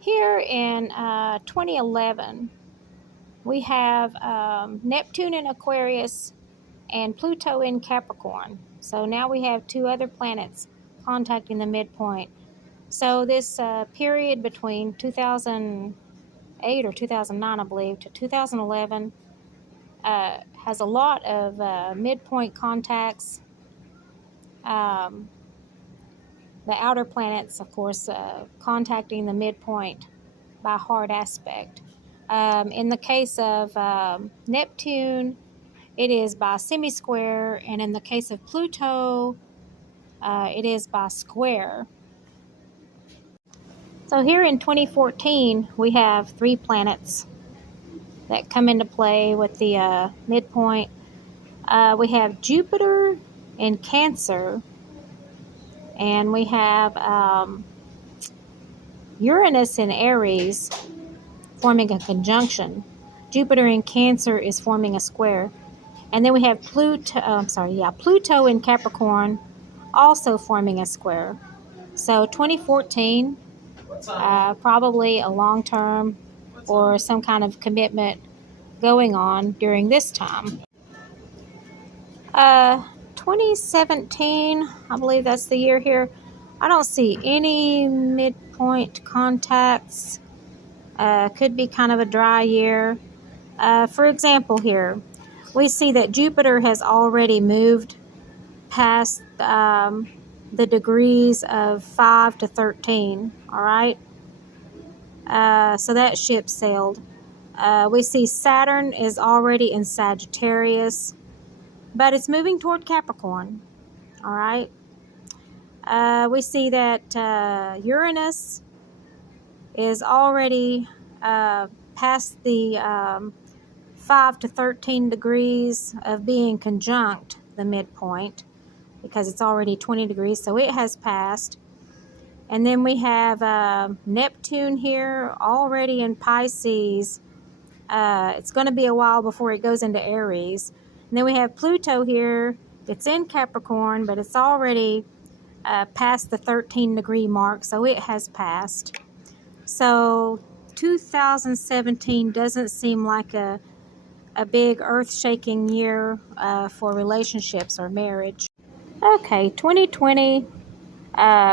Here in 2011, we have Neptune in Aquarius and Pluto in Capricorn. So now we have two other planets contacting the midpoint. So this period between 2008 or 2009, I believe, to 2011 has a lot of midpoint contacts. The outer planets, of course, contacting the midpoint by hard aspect. In the case of Neptune, it is by semi-square, and in the case of Pluto, it is by square. So here in 2014, we have three planets that come into play with the midpoint. We have Jupiter in Cancer, and we have Uranus in Aries forming a conjunction. Jupiter in Cancer is forming a square. And then we have Pluto in Capricorn also forming a square. So 2014, probably a long term or some kind of commitment going on during this time. 2017, I believe that's the year here. I don't see any midpoint contacts. Could be kind of a dry year. For example, here, we see that Jupiter has already moved past the degrees of 5 to 13, all right? So that ship sailed. We see Saturn is already in Sagittarius, but it's moving toward Capricorn, all right? We see that Uranus is already past the 5 to 13 degrees of being conjunct the midpoint, because it's already 20 degrees, so it has passed. And then we have Neptune here already in Pisces. It's going to be a while before it goes into Aries. And then we have Pluto here. It's in Capricorn, but it's already past the 13 degree mark, so it has passed. So 2017 doesn't seem like a big earth-shaking year for relationships or marriage. Okay, 2020,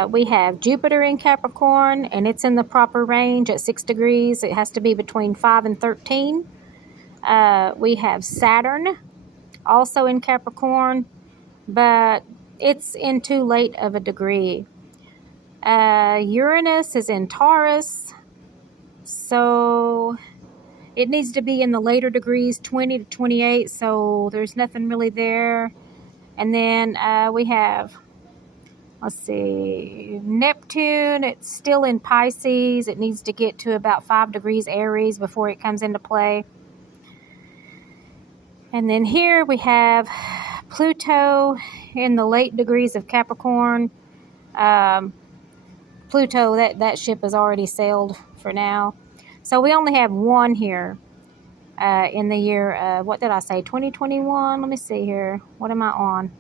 we have Jupiter in Capricorn, and it's in the proper range at 6 degrees. It has to be between 5 and 13. We have Saturn, also in Capricorn, but it's in too late of a degree. Uranus is in Taurus, so it needs to be in the later degrees, 20 to 28, so there's nothing really there. And then we have, Neptune. It's still in Pisces. It needs to get to about 5 degrees Aries before it comes into play. And then here we have Pluto in the late degrees of Capricorn. Pluto, that ship has already sailed for now. So we only have one here in the year, what did I say, 2021? Let me see here. What am I on?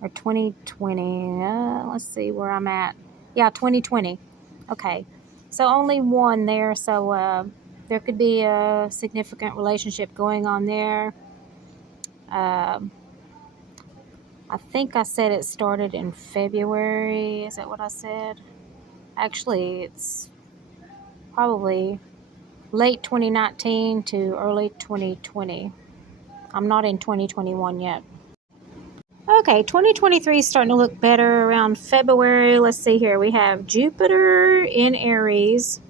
Or 2020. Let's see where I'm at. Yeah, 2020. Okay. So only one there. So there could be a significant relationship going on there. I think I said it started in February. Is that what I said? Actually, it's probably late 2019 to early 2020. I'm not in 2021 yet. Okay, 2023 is starting to look better around February. Let's see here. We have Jupiter in Aries.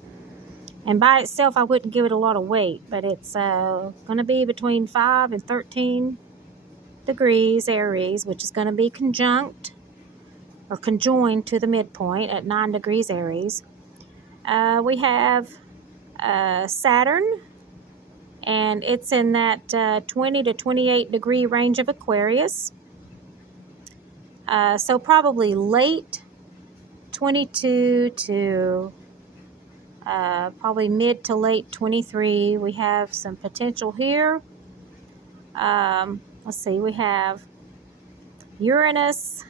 And by itself, I wouldn't give it a lot of weight, but it's going to be between 5 and 13 degrees Aries, which is going to be conjunct or conjoined to the midpoint at 9 degrees Aries. We have Saturn, and it's in that 20 to 28 degree range of Aquarius. So probably late 22 to probably mid to late 23. We have some potential here. Let's see, we have Uranus.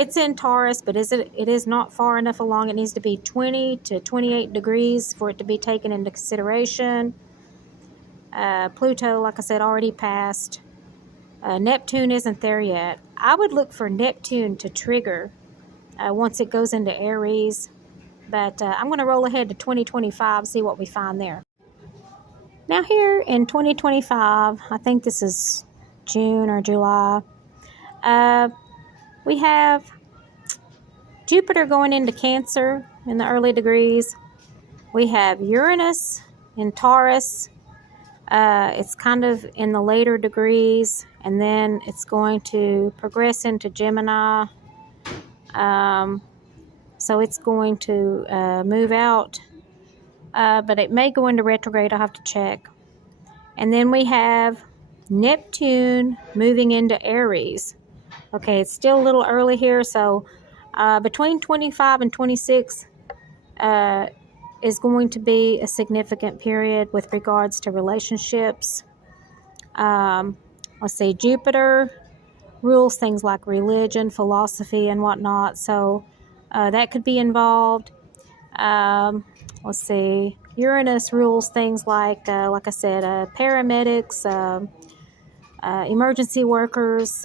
It's in Taurus, but it is not far enough along. It needs to be 20 to 28 degrees for it to be taken into consideration. Pluto, like I said, already passed. Neptune isn't there yet. I would look for Neptune to trigger once it goes into Aries. But I'm going to roll ahead to 2025, see what we find there. Now here in 2025, I think this is June or July, we have Jupiter going into Cancer in the early degrees. We have Uranus in Taurus. It's kind of in the later degrees, and then it's going to progress into Gemini. So it's going to move out, but it may go into retrograde. I'll have to check. And then we have Neptune moving into Aries. Okay, it's still a little early here, so between 25 and 26 is going to be a significant period with regards to relationships. Let's see, Jupiter rules things like religion, philosophy, and whatnot, so that could be involved. Let's see, Uranus rules things like I said, paramedics, emergency workers,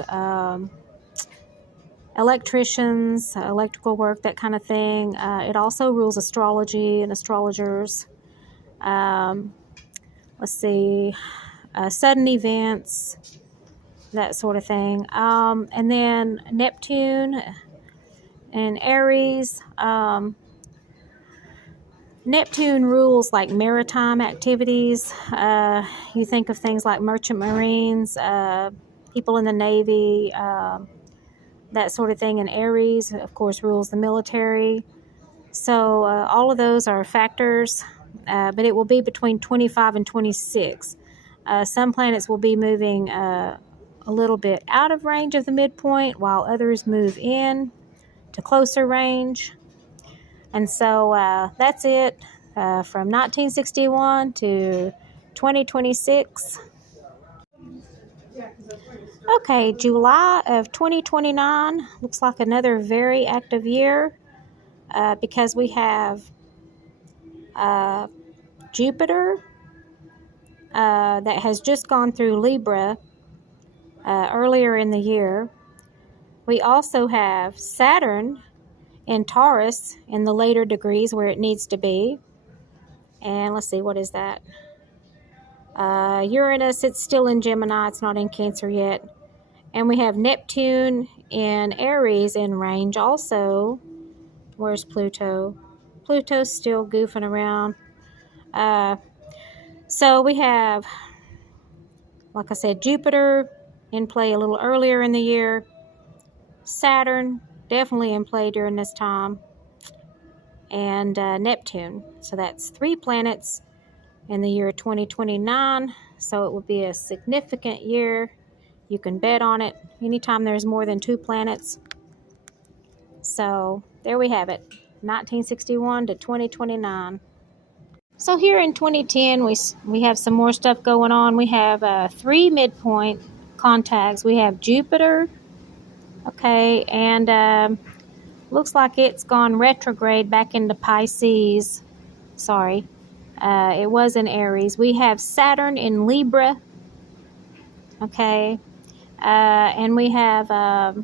electricians, electrical work, that kind of thing. It also rules astrology and astrologers. Let's see, sudden events, that sort of thing. And then Neptune and Aries. Neptune rules like maritime activities. You think of things like merchant marines, people in the Navy, that sort of thing. And Aries, of course, rules the military. So all of those are factors, but it will be between 25 and 26. Some planets will be moving a little bit out of range of the midpoint, while others move in to closer range. And so that's it from 1961 to 2026. Okay, July of 2029 looks like another very active year because we have Jupiter that has just gone through Libra earlier in the year. We also have Saturn in Taurus in the later degrees where it needs to be. And let's see, what is that? Uranus, it's still in Gemini. It's not in Cancer yet. And we have Neptune in Aries in range also. Where's Pluto? Pluto's still goofing around. So we have, like I said, Jupiter in play a little earlier in the year. Saturn definitely in play during this time. And Neptune. So that's 3 planets in the year 2029. So it will be a significant year. You can bet on it anytime there's more than 2 planets. So there we have it, 1961 to 2029. So here in 2010, we have some more stuff going on. We have 3 midpoint contacts. We have Jupiter, okay, and looks like it's gone retrograde back into Pisces. Sorry, it was in Aries. We have Saturn in Libra, okay, and we have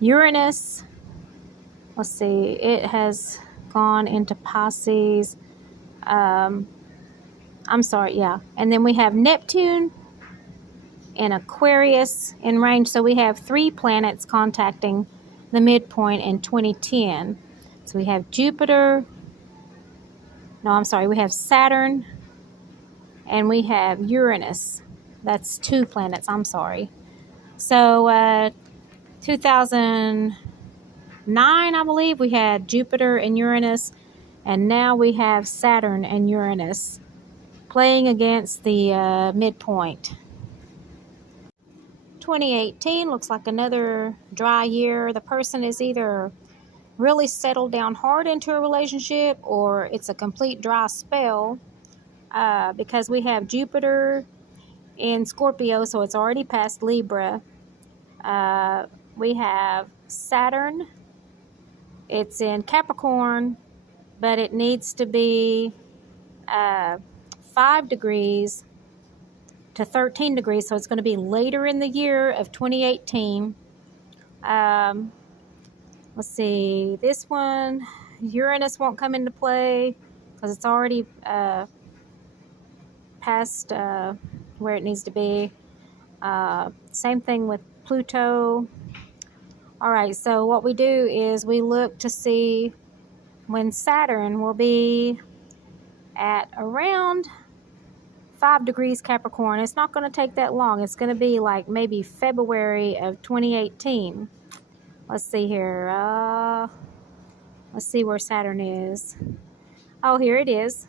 Uranus. Let's see, it has gone into Pisces. I'm sorry, yeah. And then we have Neptune in Aquarius in range. So we have 3 planets contacting the midpoint in 2010. So we have Jupiter. No, I'm sorry. We have Saturn. And we have Uranus. That's 2 planets. I'm sorry. So 2009, I believe, we had Jupiter and Uranus. And now we have Saturn and Uranus playing against the midpoint. 2018 looks like another dry year. The person is either really settled down hard into a relationship or it's a complete dry spell because we have Jupiter in Scorpio, so it's already past Libra. We have Saturn. It's in Capricorn, but it needs to be 5 degrees to 13 degrees, so it's going to be later in the year of 2018. Let's see, this one, Uranus won't come into play because it's already past where it needs to be. Same thing with Pluto. All right, so what we do is we look to see when Saturn will be at around 5 degrees Capricorn. It's not going to take that long. It's going to be like maybe February of 2018. Let's see here. Let's see where Saturn is. Oh, here it is.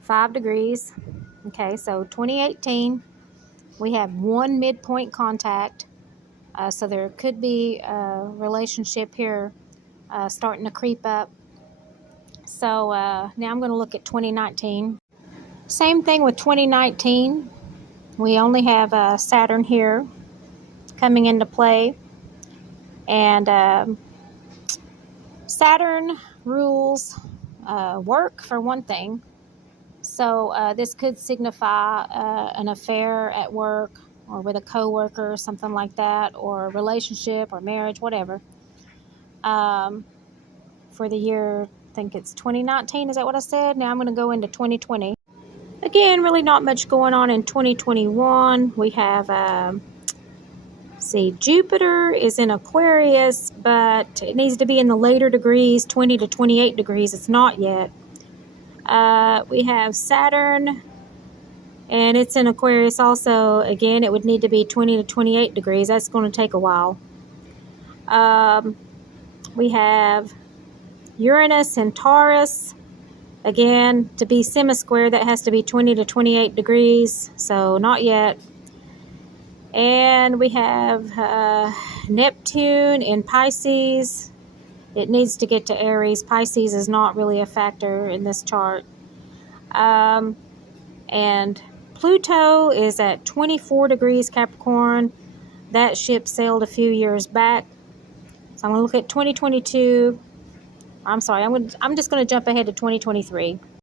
5 degrees. Okay, so 2018, we have one midpoint contact. So there could be a relationship here starting to creep up. So now I'm going to look at 2019. Same thing with 2019. We only have Saturn here coming into play. And Saturn rules work, for one thing. So this could signify an affair at work or with a coworker or something like that, or a relationship or marriage, whatever. For the year, I think it's 2019, is that what I said? Now I'm going to go into 2020. Again, really not much going on in 2021. We have, Jupiter is in Aquarius, but it needs to be in the later degrees, 20 to 28 degrees. It's not yet. We have Saturn, and it's in Aquarius also. Again, it would need to be 20 to 28 degrees. That's going to take a while. We have Uranus and Taurus. Again, to be semi-square, that has to be 20 to 28 degrees, so not yet. And we have Neptune in Pisces. It needs to get to Aries. Pisces is not really a factor in this chart. And Pluto is at 24 degrees Capricorn. That ship sailed a few years back. So I'm going to look at 2022. I'm sorry, I'm just going to jump ahead to 2023.